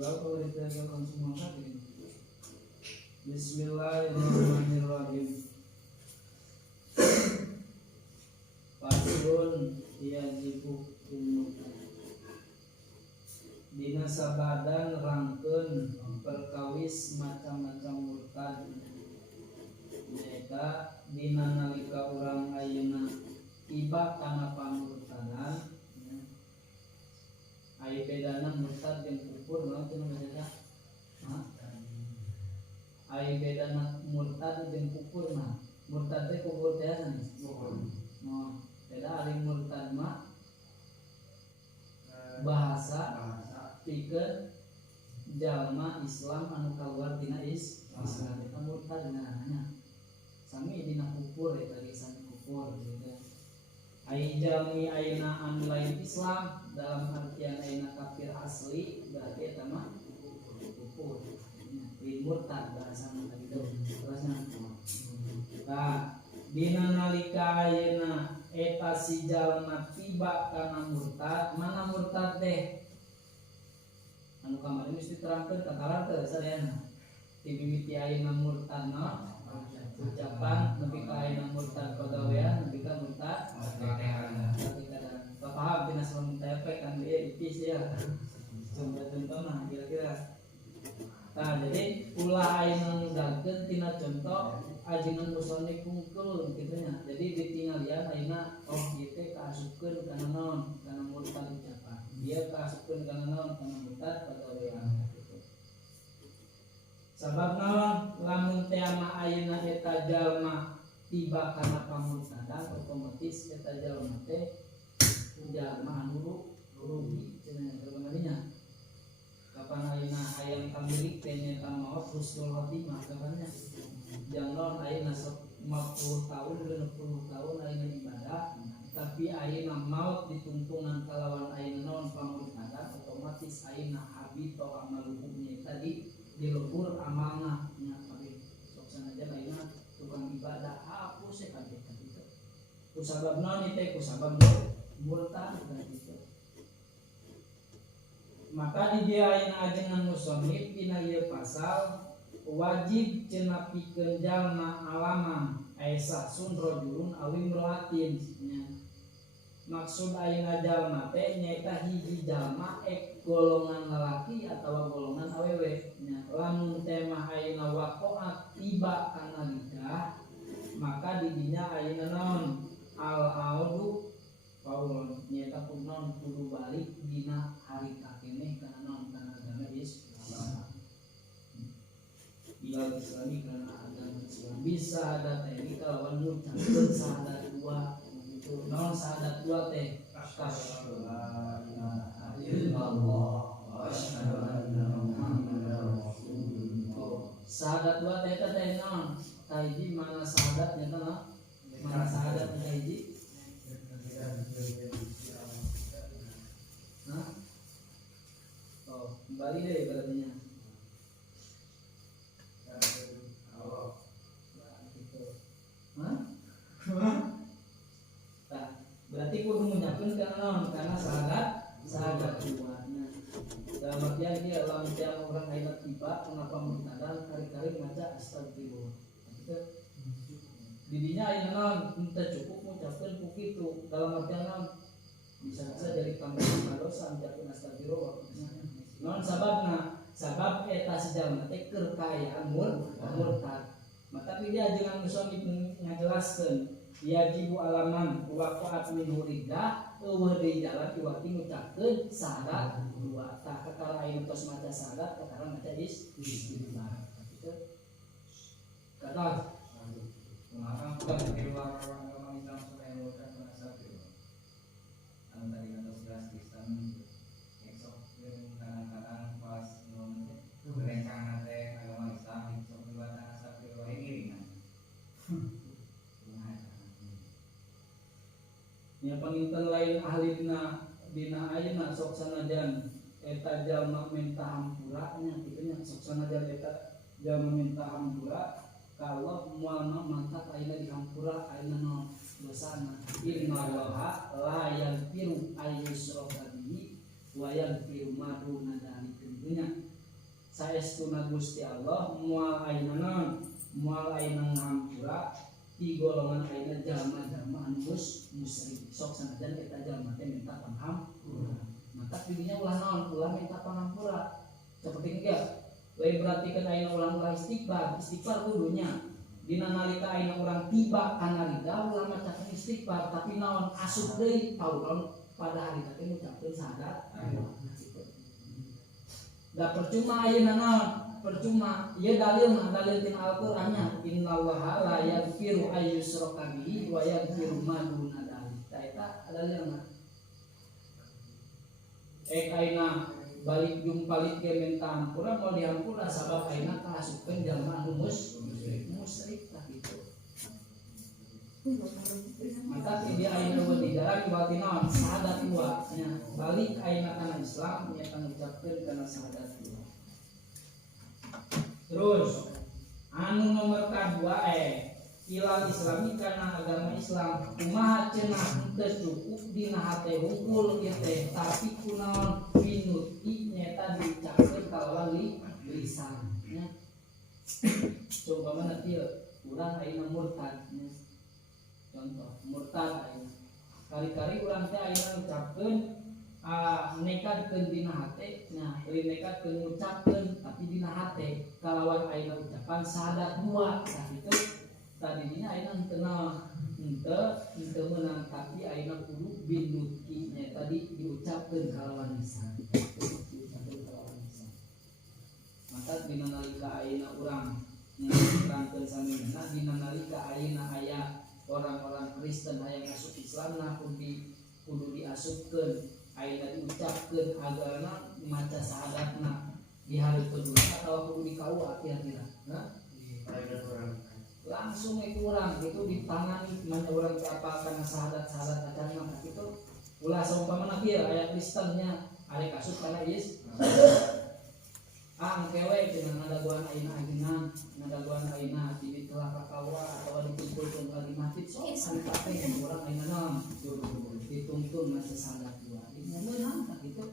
jual kalau kita langsung mangkat ini. Bismillahirrahmanirrahim. Pasun yajibu umurkan dina sabadan rangkeun perkawis macam-macam murtad nyaeta dina nalika urang ayeuna tiba kana pamurtadan aya bedana murtad jeung kufur naon cenah baca aya bedana murtad jeung kufur mah murtad teh kufur teh asa no beda ari murtad mah bahasa pikeun jalma Islam anu kaluar dina Islam eta murtad ngaranna sami dina kufur eta ge sami kufur gitu. Ai jalmi ayeuna anu lain Islam dalam artian ayeuna kafir asli berarti eta mah kufur. Ini murtad bahasana kitu. Terusna. Tah dina nalika ayeuna eta si jalma tiba kana murtad, mana murtad teh? Anu kamari mesti terangkeun kataran teh sadayana. Ti mimiti ayeuna murtad naon? Ucapan nepi ka ayeuna murtad pagawean nepi ka murtad katikadan. Paham dina salam tepek kan ieu ipis ya. Contoh-contohna kira-kira. Nah, jadi ulah ayeuna ngudagkeun tina contoh ajengan musonif kungkul kitu nya. Jadi ditinggalian ayeuna oh ieu teh kaasupkeun kana naon? Kana murtad ucapan. Dia kaasupkeun kana naon? Kana murtad pagawean. Sabab naon lamun teh ama ayeuna eta jalma tiba kana pamurtadan otomatis eta jalma teh jalma anu rugi cenah kalinya. Kapan ayeuna hayang kamilik teh nya maot husnul khotimah kapannya. Jangan ayeuna 50 tahun 60 tahun ayeuna ibadah tapi ayeuna maut ditungtungan kalawan ayeuna naon pamurtadan otomatis ayeuna habito amaluhumnya tadi dilebur amalna nya kabeh sok sanajan ayeuna tukang ibadah hapus kabeh kitu. Ku sabab naon teh ku sabab murtad kitu. Maka di dia ayeuna ajengan musannif dina ieu pasal wajib cenah pikeun jalma alaman aisa sun rajulun awi mratin nya. Maksud ayeuna jalma teh nyaeta hiji jalma golongan lalaki atawa golongan awewe nya. Lamun teh mah ayeuna waqa'at tiba kana nikah maka di dinya ayeuna naon al-audu qaulun nyaeta kunaon kudu balik dina harita keneh kana naon kana agama Islam. Bilal Islami kana agama Islam bisa ada teh iki kalawan ngucapkeun syahadat dua itu naon syahadat dua teh asyhadu la ilaha illallah wa asyhadu anna muhammadar rasulullah. Syahadat dua teh teh naon? Kahiji mana syahadat nya teh mana syahadat kahiji? Hah? Oh, kembali deh berarti. Berarti kudu ngucapkeun kana naon? Kana syahadat dua. Nah, dalam artian dia lamun tiap orang ayeuna tiba kenapa murtadan kari-kari maca astagfirullah. Gitu. Didinya ayeuna naon? Teu cukup ngucapkeun ku kitu. Dalam artian naon? Bisa jadi tambahan dosa ngucapkeun astagfirullah. Naon sababna? Sabab eta si jalma teh keur kaayaan murtad. Maka dia jangan musannif ngajelaskeun yajibu alaman waqa'at minhu riddah eueuh deui jalan iwati ngucapkeun syahadat dua. Tah kakara ayeuna tos maca syahadat kakara maca istighfar. Kitu. Kata mengarang di luar agama Islam supaya bukan menasabih. Anu tadi kata jelas Islam eksok kadang-kadang pas rencana teh agama Islam sok dibaca asapir wae ngiringan. Yang penginten lain ahli dina ayeuna sok sanajan eta jalma minta hampura nya kitu nya sok sanajan eta jalma minta hampura kalau moal mantap ayeuna dihampura ayeuna no dosana innallaha la yaghfiru ayyushraka bihi wa yaghfiru ma duna dzalika. saestuna Gusti Allah moal ayeuna naon moal ayeuna ngampura ti golongan ayeuna jalma-jalma anu musyrik sok sanajan eta jalma teh minta pangampura maka tidinya ulah naon ulah minta pangampura seperti kieu lain berarti kan ayeuna ulah istighfar kudunya dina nalika ayeuna urang tiba kana lidah ulah maca istighfar tapi naon asup deui pauron pada hari teh ngucapkeun syahadat da percuma ayeuna naon percuma ieu dalil tina Al-Qur'annya innallaha la yaghfiru ayyushraka bihi wa yaghfiru ma duna dzalika eta dalilna ayeuna balik jumpalit ke minta ampura mau diampura sabab ayeuna kaasupkeun jalma anu musyrik tah kitu maka dia ayeuna beuti dalam berarti naon syahadat dua nya balik ayeuna kana Islam nya ngucapkeun kana syahadat dua. Terus anu nomor kadua ilal islami kana agama Islam kumaha cenah teu cukup dina hate hungkul ieu teh tapi kunaon pinuti nyata diucapkeun kalawan lisan nya coba kieu urang ayeuna murtad nya contoh murtad ayeuna kari-kari urang teh ayeuna ngucapkeun nekadkeun dina hate nya nekadkeun ngucapkeun tapi dina hate kalawan ayeuna ucapan syahadat dua tah kitu tadinya ayeuna henteu meunang tapi ayeuna kudu binuti nya tadi diucapkeun kalawan lisan maka dina nalika ayeuna urang nerangkeun samimana dina nalika ayeuna aya orang-orang Kristen hayang masuk Islam nah kudu diasupkeun ayeuna diucapkeun agarna maca syahadatna di hari kedua atau kudu dikaua kira-kira nah langsung itu urang itu ditangani mana urang apa kana syahadat acarna kitu ulah saumpamana kieu aya Kristennya ari kasut kana is kewe dengan ngadaguan ayeuna ajeunna ngadaguan ayeuna di telah kakawa atau dikumpulkeun lagi masjid sok santai urang ayeuna naon dituntun masih syahadat dua ini meunang tah kitu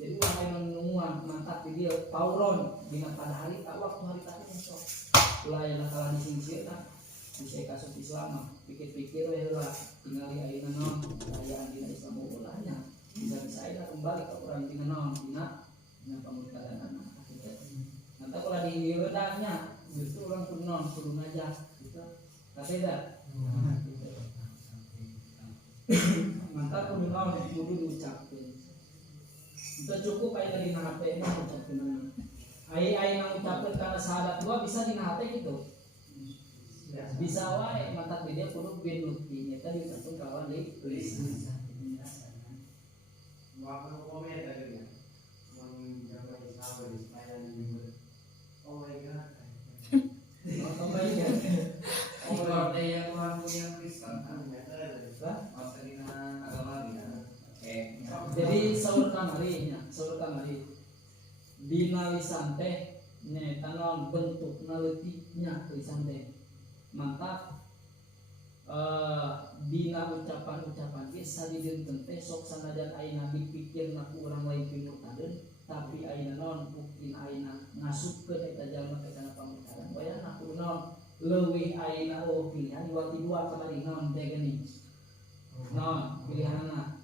jadi ulah ayeuna nungguan mantap di dieu pauron dina pada hari waktu hari tadi sok ulah ayeuna kalah disingkirna bisa kasut Islam pikir-pikir we heula tingali ayeuna naon ayaan dina Islam ulahnya bisa ayeuna kembali ka urang dina naon dina pamurtadan anak nanti kalau di redanya justru orang kudu non kudu ngajak gitu tapi dah mantap kudu non kudu diucapkeun itu cukup aya di hate mah ucapkeun aya ngucapkeun kana syahadat dua bisa di hate gitu bisa wae mantap dia kudu binuti nya tadi diucapkeun kalawan di lisan wa komen tadi ya menjaga Islam di supaya oh my god. Oh my god. Oh my yang Tuhan punya Kristen kan ya. Maksudnya agama dia. Jadi saur kamari. Dina lisan teh nya tanaon bentukna leutiknya lisan teh. Mantap dina ucapan-ucapan ge sadideukeun teh sok sanajan ayeuna dipikirna ku urang lain pimurtadeun tapi ayeuna naon buktina ayeuna ngasupkeun eta jalma teh kana pamurtadan wayahna kudu naon leuwih ayeuna pilihan dua kamari naon teh geuning naon pilihanna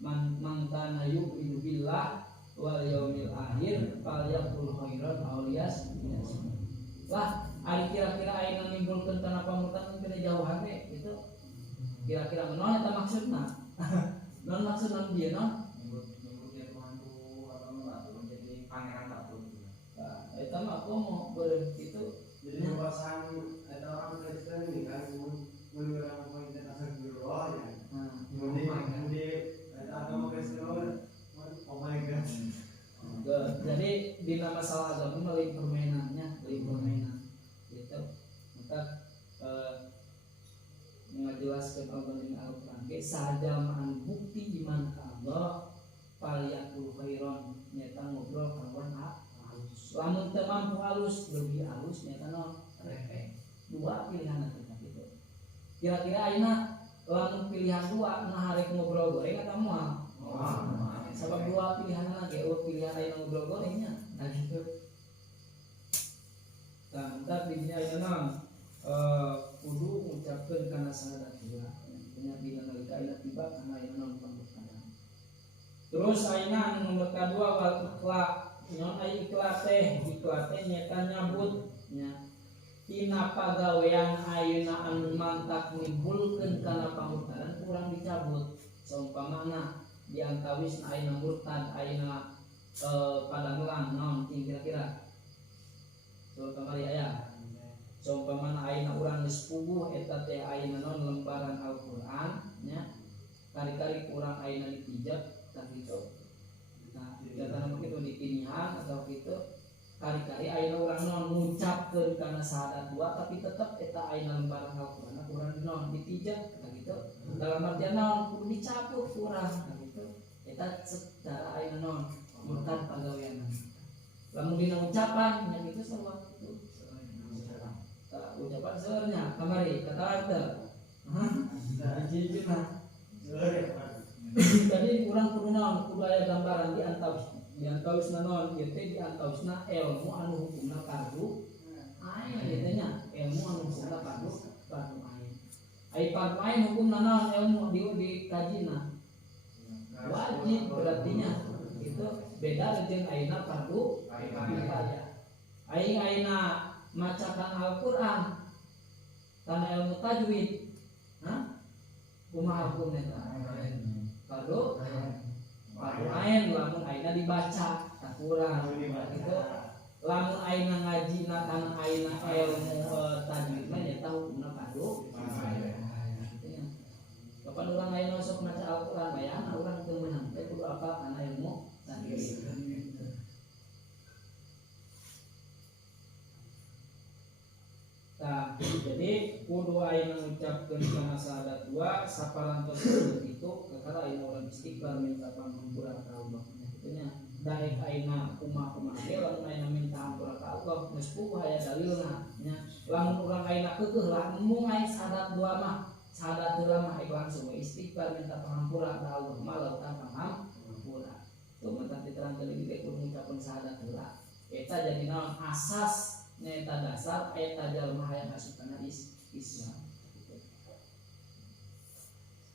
man kana yu'minu billah wal yaumil akhir falyaqul khairan aw liyasmut lah ari kira-kira ayeuna nimbulkeun kana pamurtadan kena jauhan we gitu kira-kira naon eta maksudna naon maksudna dia naon eta mah komo beureum kitu jadi bahasan eta orang Kristen ini kan mun urang poin teh astagfirullah ya mun di eta agama Kristen oh my god jadi dina masalah agama meuli permainannya gitu maka ngajelaskeun Allah di Al-Qur'an ge sajamaan bukti iman ka Allah falyakul khairan nyata ngobrol kawan lamun teu mampu halus lebih halus nyata naon repeh dua pilihan eta kitu kira-kira ayeuna lamun pilihan dua nah harek ngobrol goreng eta moal sabab dua pilihan ge pilihan ayeuna ngobrol gorengnya nah gitu lantar dinya naon kudu ngucapkeun kana sahadat dua nya dina nalika aya tiba kana aya naon pamurtadan. Terus ayeuna anu nomor kadua wal ikhla nyon aya ikhla teh nyaeta nyabut nya tina pagawean ayeuna anu mantap nimbulkeun kana pamurtadan kurang dicabut. Saumpamana diantawis ayeuna murtad ayeuna padangelan naon kira-kira so kamari aya saumpamana ayeuna urang geus puguh eta teh ayeuna naon lembaran Al-Qur'an nya kari-kari urang ayeuna dipijat tah kitu nah jatana kitu dipinihan atau kitu kari-kari ayeuna urang naon ngucapkeun kana sahadat dua tapi tetep eta ayeuna lembaran Al-Qur'an urang naon dipijat tah kitu dalam artian naon kudu dicabut urang tah kitu eta secara ayeuna naon murtad pagaweanna lamun dina ucapan nya kitu sarua kitu ucapan seurnya kamari kata arti jijina tadi kurang kudu naon kudu aya gambaran diantawis naon ieu teh diantawisna ilmu anu hukumna fardu ain ieu teh nya ilmu anu hukumna fardu ain ai fardu ain hukumna naon ilmu dikajina wajib berarti nya itu beda jeung ayeuna fardu kifayah aing ayeuna macakan Al-Qur'an kana ilmu tajwid kumaha hukumna eta fardu ain lamun ayeuna dibaca tak kurang gitu lamun ayeuna ngajina kana ayeuna ilmu tajwid mah nya tahu hukumna fardu kapan urang ayeuna sok maca Al-Qur'an bayana urang teu meunang teh kudu apa kana ilmu tajwid. Nah, jadi kudu ayeuna ngucapkeun kana sahadat dua saparantos itu kakara ayeuna urang istighfar minta panghampura ka Allah. Kitu nya daek ayeuna kumaha ge lamun ayeuna minta hampura ka Allah geus puguh aya dalilna nya. Lamun urang ayeuna keukeuh lah mung aya sahadat dua mah sahadat heula mah langsung istighfar minta panghampura ka Allah malah tanpa panghampura. Tuh mantap diterangkeun ieu teh kudu ngucapkeun sahadat heula. Eta jadi naon asas neta dasar eta jalma hayang asup kana Islam.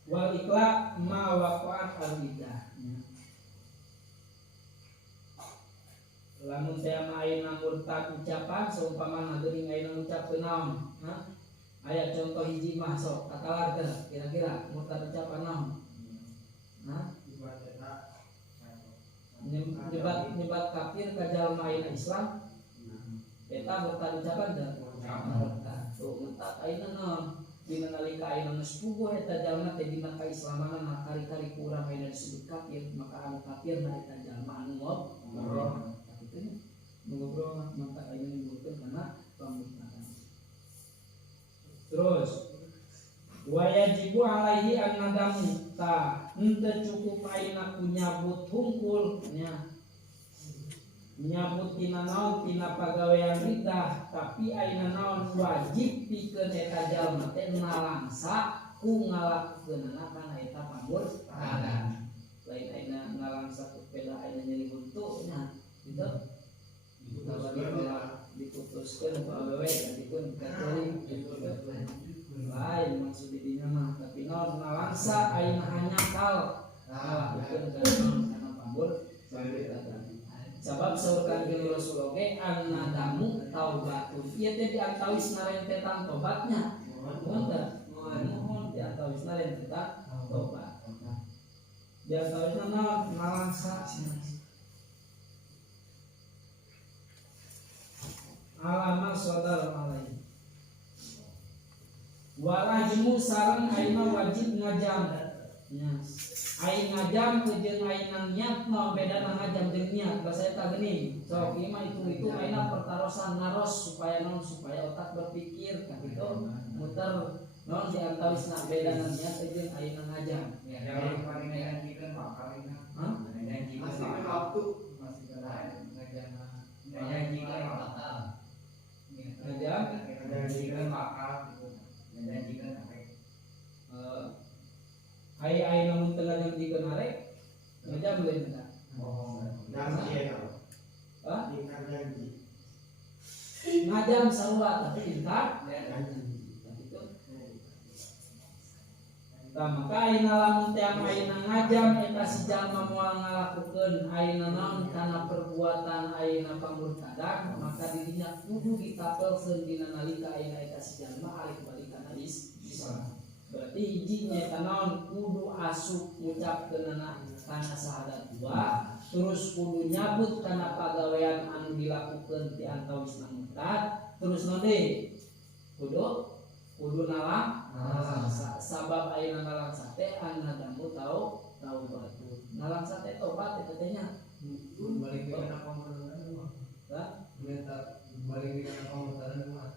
Wal ikhla ma waqa'at al-bidah. Lamun teh ayeuna murtad ucapan saumpamana geuning ayeuna ngucapkeun naon? Aya contoh hiji mah sok katalarkeun kira-kira murtad ucapan naon? Nyebat kafir ka jalma ayeuna Islam. Eta murtad ucapan teh murtad. Tuh murtad ayeuna naon? Dina nalika ayeuna geus puguh eta jalma teh dina kaislamanna kari-kari kurang ayeuna disebut kafir, maka anu kafirna eta jalma anu murtad. Kitu nya. Ngobrol mantap ayeuna nyebutkeun kana pamurtadan. Terus wayajibu alaihi an-nadamu ta henteu cukup ayeuna ku nyabut hungkul nya nyabut tina naon tina pagawean ridah tapi ayeuna naon wajib pikeun eta jalma teh nalangsa ku ngalakukeunana kana eta pamurtadan lain ayeuna nalangsa ku peda ayeuna nyeri buntu nya kitu diputuskeun ku awewe dipun kateuing lain maksud didinya mah tapi naon nalangsa ayeuna hanyakal ngalakukeun kana pamurtadan. Sabab saur Kanjeng Rasul oge an-nadamu taubatun. Ieu teh diantawis narentetan tobatnya. Mohon diantawis narentetan tobat. Diantawisna naon nalangsa alama saudara alai. Walajmu sareng ayeuna wajib ngajam. Nya. Aing ngajam jeung ayeuna niatna bedana ngajam jeung niat basa eta geuning. Sok ieu mah itu ayeuna pertarosan naros supaya naon supaya otak berpikir ka kitu muter naon diantawisna bedana niat jeung ayeuna ngajam. Ya yang paling ngajikeun mah palingna. Ngajikeun waktu masih kada ngajamna. Ngajikeun batal. Ngajikeun bakal gitu. Ngajikeun arek. Ai namun tengah jam 3 arek ngajam lain teh. Oh, janji eta. Ingkar janji. ngajam sarua tapi intar gitu. Maka ayeuna lamun teh ayeuna ngajam eta si jalma moal ngalakukeun ayeuna naon kana perbuatan ayeuna pamurtadan, maka dirinya kudu ditapelkeun dina nalika ayeuna eta si jalma alik balik kana Islam. Berarti hiji nyaeta naon kudu asup ngucapkeunana kana syahadat dua, terus kudu nyabut kana pagawean anu dilakukeun ti antawisna murtad, terus naon deui kudu nalang sabab ayeuna nalang sate anna damu tau batu nalang sate tobat eta teh nya balik kana pamurtadan mah minta balik kana pamurtadan mah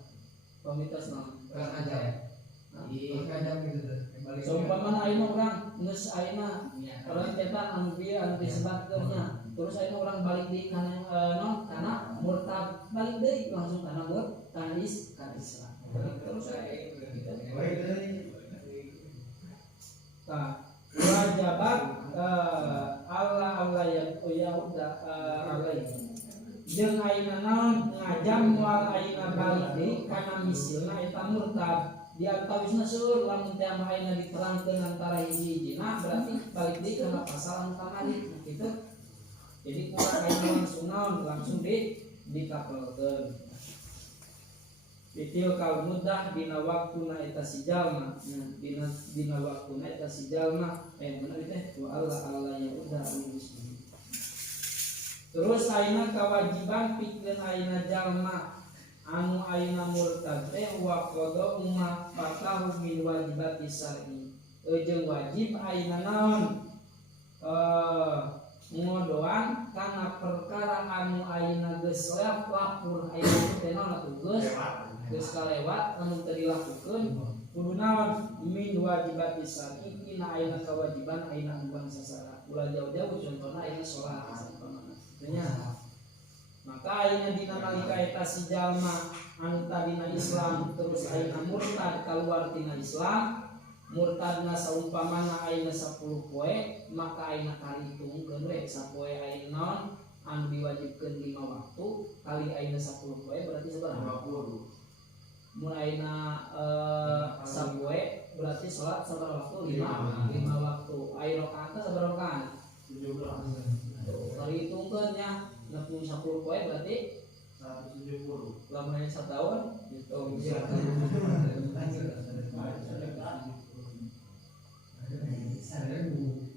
pamitos naon kan aja ngajam gitu teh balik seumpama ayeuna urang geus ayeuna orang cetak anu bieu anu disebatkeun nya terus ayeuna urang balik di kana naon kana murtad balik deui langsung kana Islam terus wajabat Allah ya udah alai jeung ayeuna naon ngajam moal ayeuna balik deui kana misilna eta murtad diantawisna seueur lamun teh ayeuna diterangkeun antara hiji-hijina berarti balik deui kana pasal anu kamari kitu. Jadi kurang ayeuna langsung naon langsung dikapelkeun. Itil kal mudah dina waktuna eta si jalma dina waktuna eta si jalma bener teh wa Allah ya udah muslim. Terus ayeuna kewajiban pikeun ayeuna jalma anu ayeuna murtad teh wa qada umma fatahu min wajibati syar'i. Jeung wajib ayeuna naon ngodoan kana perkara anu ayeuna geus lapur ayeuna teh naon atuh geus kalewat anu teu dilakukeun kudu naon min wajibati syar'i dina ayeuna kewajiban ayeuna anu bangsa syarat ulah jauh-jauh contohna ayeuna salat nya maka ayeuna dina nalika eta si jalma anu tadina Islam terus ayeuna murtad kaluar tina Islam murtadna saumpamana ayeuna 10 poe maka ayeuna karihitungkeun we sapoe ayeuna naon anu diwajibkeun 5 waktu kali ayeuna 10 poe berarti sabaraha 20 mulainya sapoe berarti sholat sabar waktu 5 waktu air rakaat sabar rakaat 17 kali hitungkeun nya 10 poe berarti 170 lamun aya satahun gitu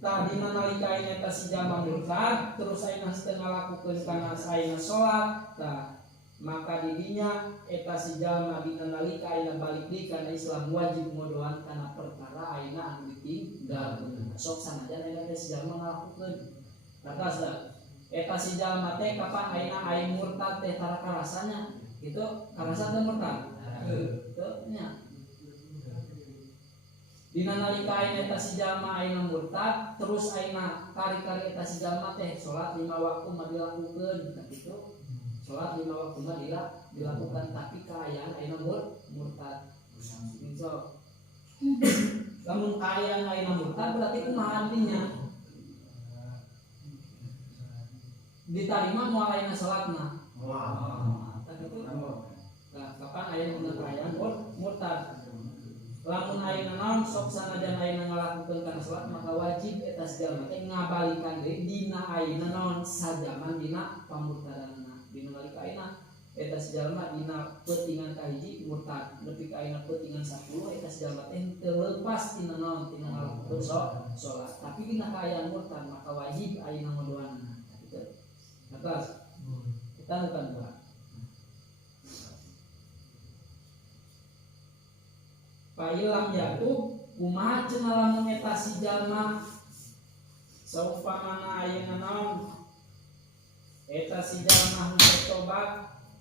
tadi nalika ayeuna eta si jalma murtad terus ayeuna teu ngalakukeun kana ayeuna sholat maka didinya eta si jalma dina nalika ayeuna balik deui kana Islam wajib ngodoan kana perkara ayeuna anu ditinggal sok sanajan ayeuna teh si jalma ngalakukeun atas da eta si jalma teh kapan ayeuna aya murtad teh tara karasanya gitu karasa teh murtad teu nya dina nalika ayeuna eta si jalma ayeuna murtad terus ayeuna kari-kari eta si jalma teh salat 5 waktu mah dilakukeun kitu sholat 5 waktu mah dilakukan tapi kaayaan ayeuna murtad so lamun kaayaan ayeuna murtad berarti kumaha artinya ditarima moal ayeuna salatna kitu kapan ayeuna kaayaan murtad lamun ayeuna naon sok sanajan ayeuna ngalakukeun kana salat maka wajib eta jalma teh ngabalikan deui dina ayeuna naon sajaman dina pamurtadan dina nalika ayeuna eta jalma dina peutingan kahiji murtad nepi ka ayeuna peutingan 10 eta jalma teh teu leupas tina naon tina ngalakukeun salat tapi dina kaayaan murtad maka wajib ayeuna ngodoanna kitu atas kita bukan buat pailam jatuh kumaha cenah lamun eta si jalma saumpamana ayeuna naon eta si jalma hendak tobat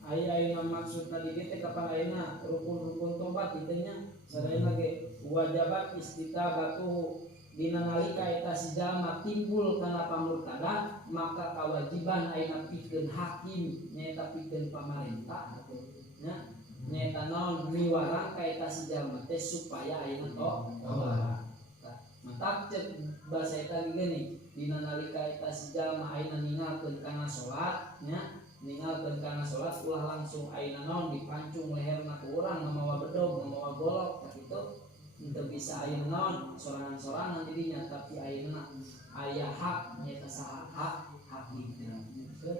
ayeuna maksudna di dieu teh kapan ayeuna rukun-rukun tobat kitu nya sadayana ge wajibat istitabatu dina nalika eta si jalma timbul kana pamurtadan maka kewajiban ayeuna pikeun hakim nyaeta pikeun pamarentah atuh nya nyaeta naon miwarang ka eta si jalma teh supaya ayeuna tobat mantap cek bahasa eta gini dina nalika eta si jalma ayeuna ninggalkeun kana salat nya ninggalkeun kana salat ulah langsung ayeuna naon dipancung leherna ku urang ngamawa bedog ngamawa golok tak kitu henteu bisa ayeuna naon sorangan-sorangan dirinya tapi ayeuna aya hak nyaeta saha hak gitu.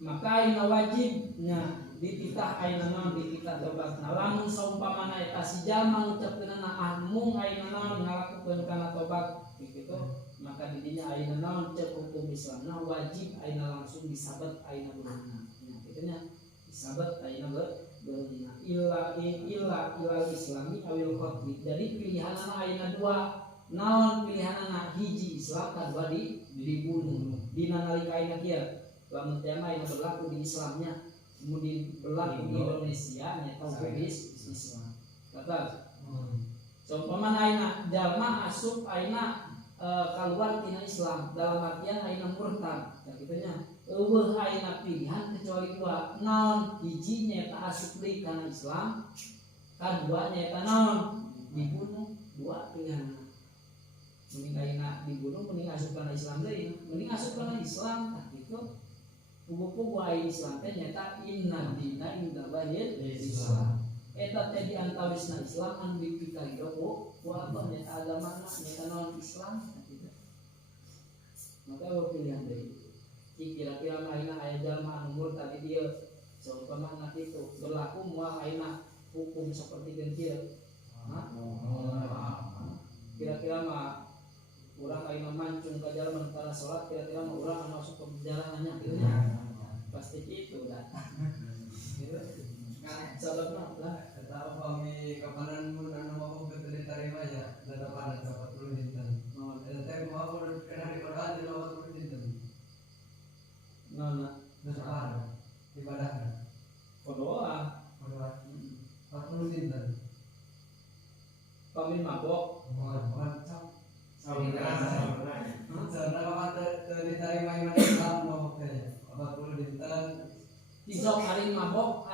Maka ayeuna wajibnya dititah ayeuna naon dititah tobatna lamun saumpamana eta si jalma ngucapkeunana mung ayeuna naon ngalakukeun kana tobat kitu maka didinya ayeuna naon cek hukum Islamna wajib ayeuna langsung disabet ayeuna beungeuna nya kitu nya disabet ayeuna beungeuna illa islami awil khatmi jadi pilihanna ayeuna dua naon pilihanna hiji Islam kadua dibunuh dina nalika ayeuna kieu lamun tema ayeuna berlaku di Islamnya kemudian berlaku di Indonesia nyaeta hukum Islam kata saumpamana ayeuna jalma asup ayeuna keluar tina Islam dalam artian ayeuna murtad da kitu nya eueuh ayeuna pilihan kecuali dua naon hiji nyaeta asup deui kana Islam kadua nyaeta naon dibunuh dua pilihan mending ayeuna dibunuh mending asup kana Islam deui mending asup kana Islam tah kitu pugu-pugu aya Islam teh nyaeta inna dina indallahil Islam eta teh di antawisna Islam anu dipikaridho ku Allah nyaeta agamana nyaeta naon Islam kitu maka pilihan deui kira-kira ayeuna aya jalma anu murtad di dieu saumpamana kitu berlaku moal ayeuna hukum saperti kieu kira-kira mah urang ayeuna mancung ka jalma kana salat kira-kira mah urang anu masuk ke perjalanannya kitu nya pasti kitu dah sababna lah eta upami kapanan mun anu mau betul diterima ya da pada 40 dinten eta teh mau kana di Quran di 40 dinten nana da ibadahna doa 40 dinten pamin mabok mantap Sana kapan diterima iman Islam mau teh 40 dinten Isok hari mabok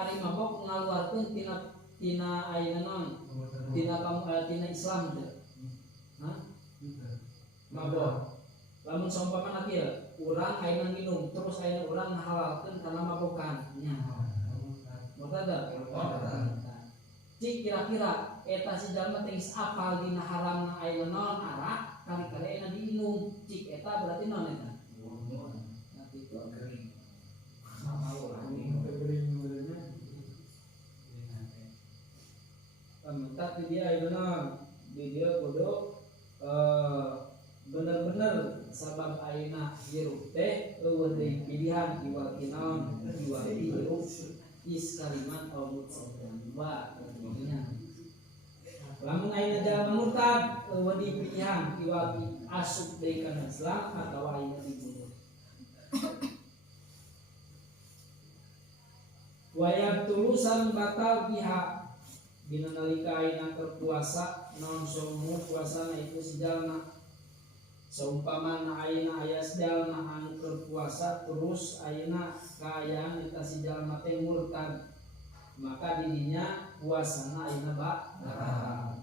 ngaluarkeun tina ayeuna naon tina Islam teh mabok lamun saumpamana kieu urang ayeuna minum terus ayeuna urang ngahalalkeun kana mabokan nya murtad cik kira-kira eta si jalma teh geus apal dina haramna ayeuna naon arak kali-kali ayeuna diinum cik eta berarti naon eta nanti itu kering tapi dia ayeuna di dia kudu bener-bener sabab ayeuna hirup teh eueuh deui pilihan iwal kinaon iwal hirup is kalimat awut sabdan wa artinya lamun ayeuna jalma murtad eueuh deui pilihan iwal asup deui kana Islam atawa ayeuna dibunuh wayab tulusan batal pihak dina nalika ayeuna keur puasa naon somu puasana itu sejalma saumpamana ayeuna aya sejalma anu keur puasa terus ayeuna kaayaan eta si jalma teh murtad maka dirinya puasana ayeuna batal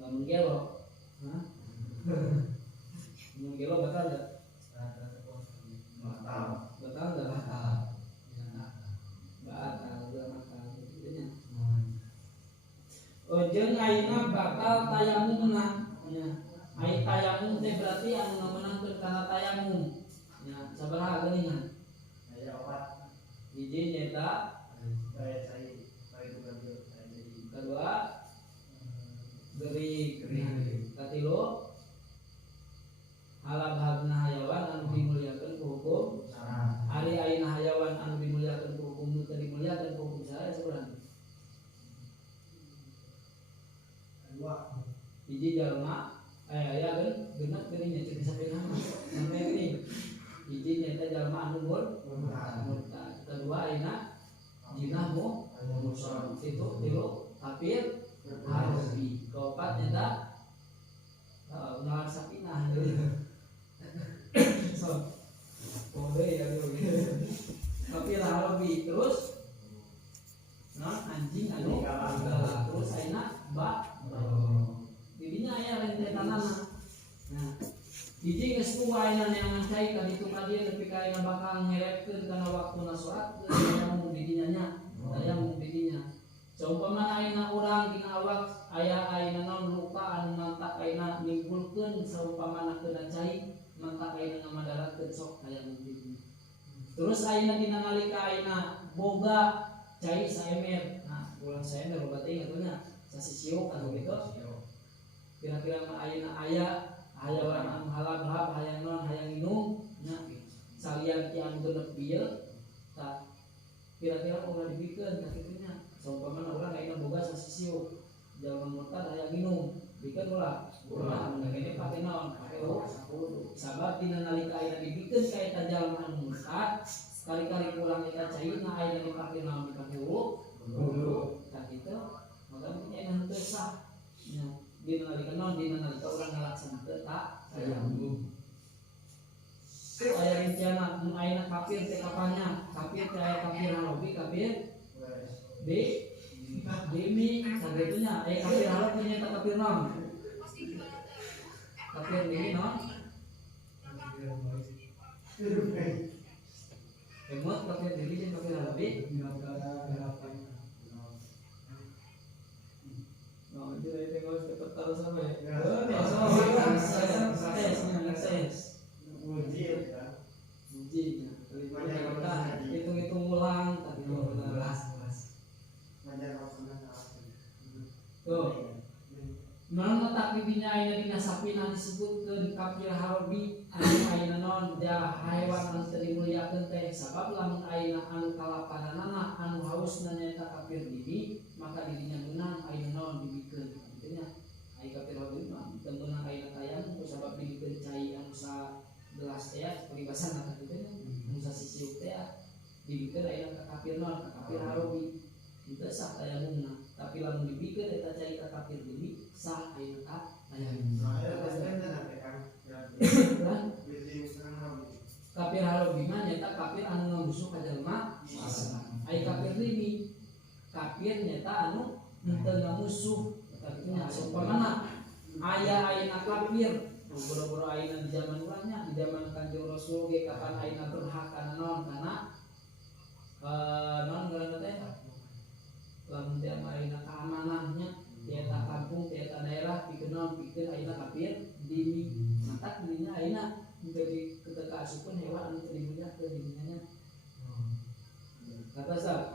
lamun gelo mun gelo batal da batal jeung ayeuna batal tayamumna nya ai tayamum teh berarti anu ngameunangkeun kana tayamum nya sabaraha geuningan aya 4 hiji nyaeta aya cai kedua gering katilu halabahna hayawan anu dimuliakeun ku hukum ari ayeuna hayawan anu dimuliakeun ku hukum nu teu dimuliakeun ku hukum saha sabaraha hiji jalma aya genep geuning nya sampingan namanya geuning hiji nyaeta jalma anu murtad kedua ayeuna jinah musyrik itu tilu kafir harbi keempat nyaeta ngalar sapinah so kode ya kafir harbi terus anjing anu galak terus ayeuna didinya aya rentetanana nah Hiji geus tua ayeuna neangan cai ka ditu ka dieu nepi ka ayeuna bakal ngeretkeun kana waktuna salat aya mung di dinya nya. Aya mung di dinya. Saumpama ayeuna urang dina awak aya ayeuna naon luka anu mantak ayeuna nimbulkeun saumpamana keuna cai mantak ayeuna ngamadaratkeun sok aya mung di dinya. Terus ayeuna dina nalika ayeuna boga cai saemer. Nah, ulang saemer loba teh atunya sasisiuk anu kitu. Kira-kira mah ayeuna aya orang anu halab-halab hayang non hayang minum nya salian ti anu genep bieu tah kira-kira ulah dibikeun ka kitu nya saumpamana urang ayeuna boga sasisiuk jalma murtad hayang minum bikeun ulah anu ngene pake naon pake wudu sabab dina nalika ayeuna dibikeun ka eta jalma anu murtad kali-kali urang eta cairna ayeuna dipake naon dipake wudu tah kitu maka nya henteu sah nya dina nalika non dina nalika urang ngalaksanakeun tayamum. Tu aya rinciana mun ayeuna kafir teh kapanya? Kafir teh aya kafir halobi, kafir demi sagitunya. Kafir halal teh nyata kafir non. Kafir demi non. Emot kafir demi jeung kafir halobi. No, jadi tengok cepat tahu sama ya. Uji, hitung-hitung ulang, tapi tuh. Namun letak bibinya ayeuna dina sapina disebutkeun kafir harobi anu ayeuna non ja haewan anu teu dimuliakeun teh sabab lamun ayeuna anu kalapadanana anu hausna nyaeta kafir bibi maka dirinya meunang ayeuna non dibikeun artinya aya kafir harobi mah teu meunang ayeuna tayang ku sabab dibikeun cai anu sa gelas teh peribasan eta kitu anu sasisiuk teh dibikeun ayeuna ka kafir non ka kafir harobi itu sah tayamumna tapi lamun dibikeun eta cai ka kafir bibi sah ayeuna ka tayamum. Kafir harobi mah nyata kafir anu ngabusuk ka jalma aya kafir limi kafir nyata anu henteu ngamusuh tapi nya saumpamana aya ayeuna kafir boro-boro ayeuna di zaman urangnya di zaman Kanjeng Rasul ge kapan ayeuna berhak kana naon kana naon ngaranna teh lamun teh ayeuna keamanannya tieta kampung tieta daerah pikeun ayeuna kafir dimi mata dirinya ayeuna menjadi ketika asupan hewan anu teu dimuliakeun dirinya nya kata sah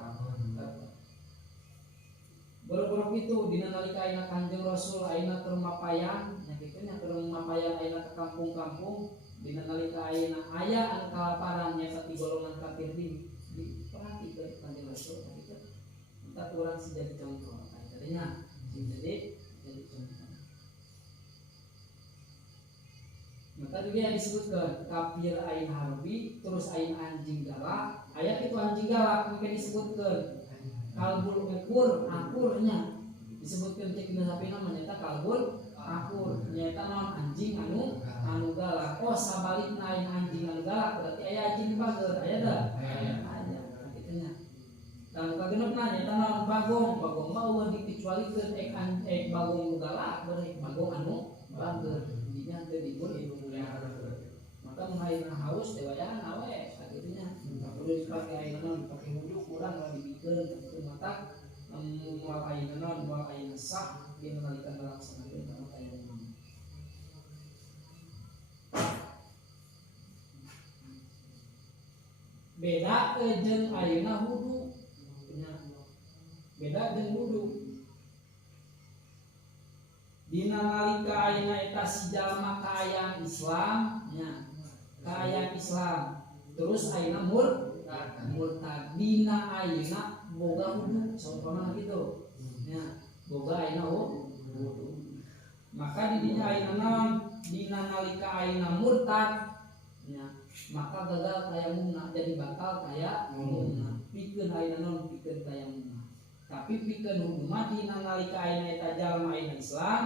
boro-boro kitu dina nalika ayeuna Kanjeng Rasul ayeuna keur mapayan nya kitu nya keur mapayan ayeuna ka kampung-kampung dina nalika ayeuna aya anu kalaparan nya ti golongan kafir diperhatikeun Kanjeng Rasul kitu kita kurang sih jadi contoh tadinya jadi contoh maka juga disebutkan kafir ain harbi terus ain anjing galak ayat itu anjing galak mungkin disebutkan kalbul akurnya disebutkan cek dina sapi namanya kalbul akur nyata non anjing anu galak oh sabalikna ain anjing anu galak berarti aya anjing bager aya dah aya kitunya dan kagenepna nyata naon bagong mah eueuh dikecualikeun ek bagong galak beureuk bagong anu bager dinya teu dibun itu mulia maka mun haus teh wayahan awe sagitunya kudu dipake ayeuna naon dipake wudu kurang lah dibikeun kitu mata moal ayeuna naon moal ayeuna sah dina nalika ngalaksanakeun kana tayamum beda jeung ayeuna wudu beda jeung wudu dina nalika ayeuna eta si jalma kaayaan Islam nya kaayaan Islam terus ayeuna murtad dina ayeuna boga wudu saumpama kitu nya boga ayeuna wudu maka di dinya ayeuna naon dina nalika ayeuna murtad nya maka gagal tayamumna jadi batal tayamumna pikeun ayeuna naon pikeun tayamumna tapi pikeun wudu mah dina nalika ayeuna eta jalma ayeuna Islam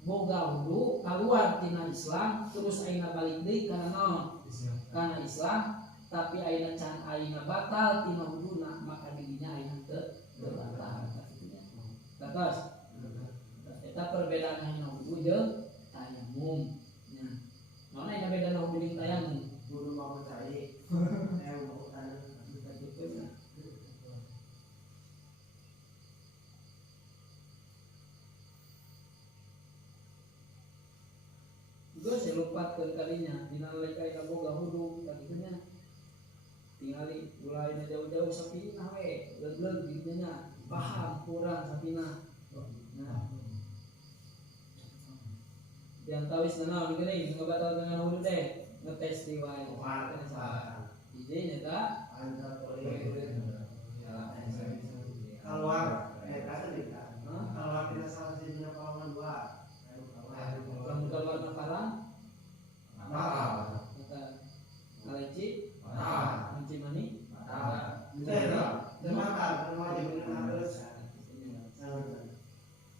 boga wudu kaluar tina Islam terus ayeuna balik deui kana naon kana Islam tapi ayeuna can ayeuna batal tina wuduna maka dirinya ayeuna teu batal kitu nya batas eta perbedaan ayeuna wudu jeung tayamum nya naon ayeuna juga saya lupa ke kalinya dinalai kayak boga hudu tadinya tingali mulai jauh-jauh sapi nawe legleng dinya paham kurang sapina nah yang tawis nanau digeuning ngabatal dengan hudu teh ngetes di wae ide nya ta keluar keluar kita salah satunya pahlawan dua keluar warna parang kata aleci kunci mani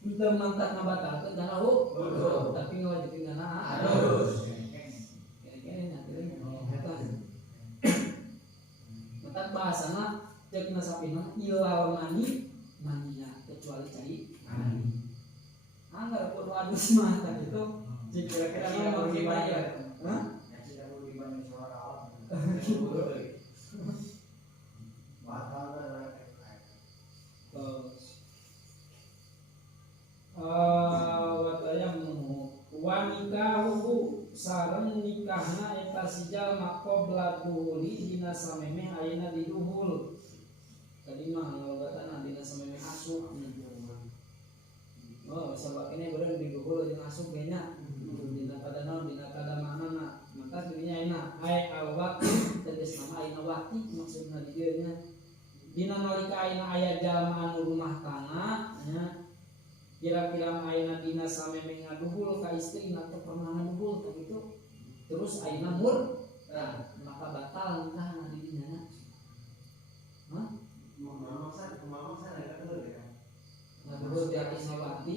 kita mantap ngabatalkeun kana tapi ngawajibkeun kana harus kene-kene nyata mata bahasana cekna sapina ilal maninya kecuali cai anggar kudu adus mah tah kitu cek kira-kira ngomong gimana hah wanikahu sareng nikahna eta sijal maqobla duhuli dina samemeh ayeuna di duhul tadi mah ngalogatana dina samemeh asup oh sabab ini beurang di duhul jeung asup ge nya dina kada naon dina kada manana maka dirinya ayeuna ai alwaqti tegas nama ayeuna waqti maksudna di dieu nya dina nalika ayeuna aya jalma anu rumah tangga nya kira-kira ayeuna dina samemeh ngaduhul ka istri atau pernah ngaduhul tah kitu terus ayeuna maka batal nikahna di dinya hah ngaduhul di atas ngawati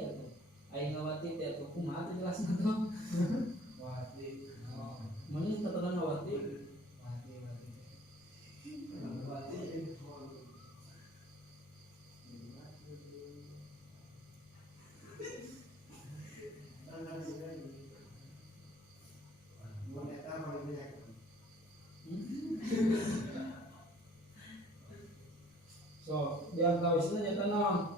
atau aing ngawati teh atuh kumaha teh jelasna tuh mun tetenan ngawati so yang tahu nyata naon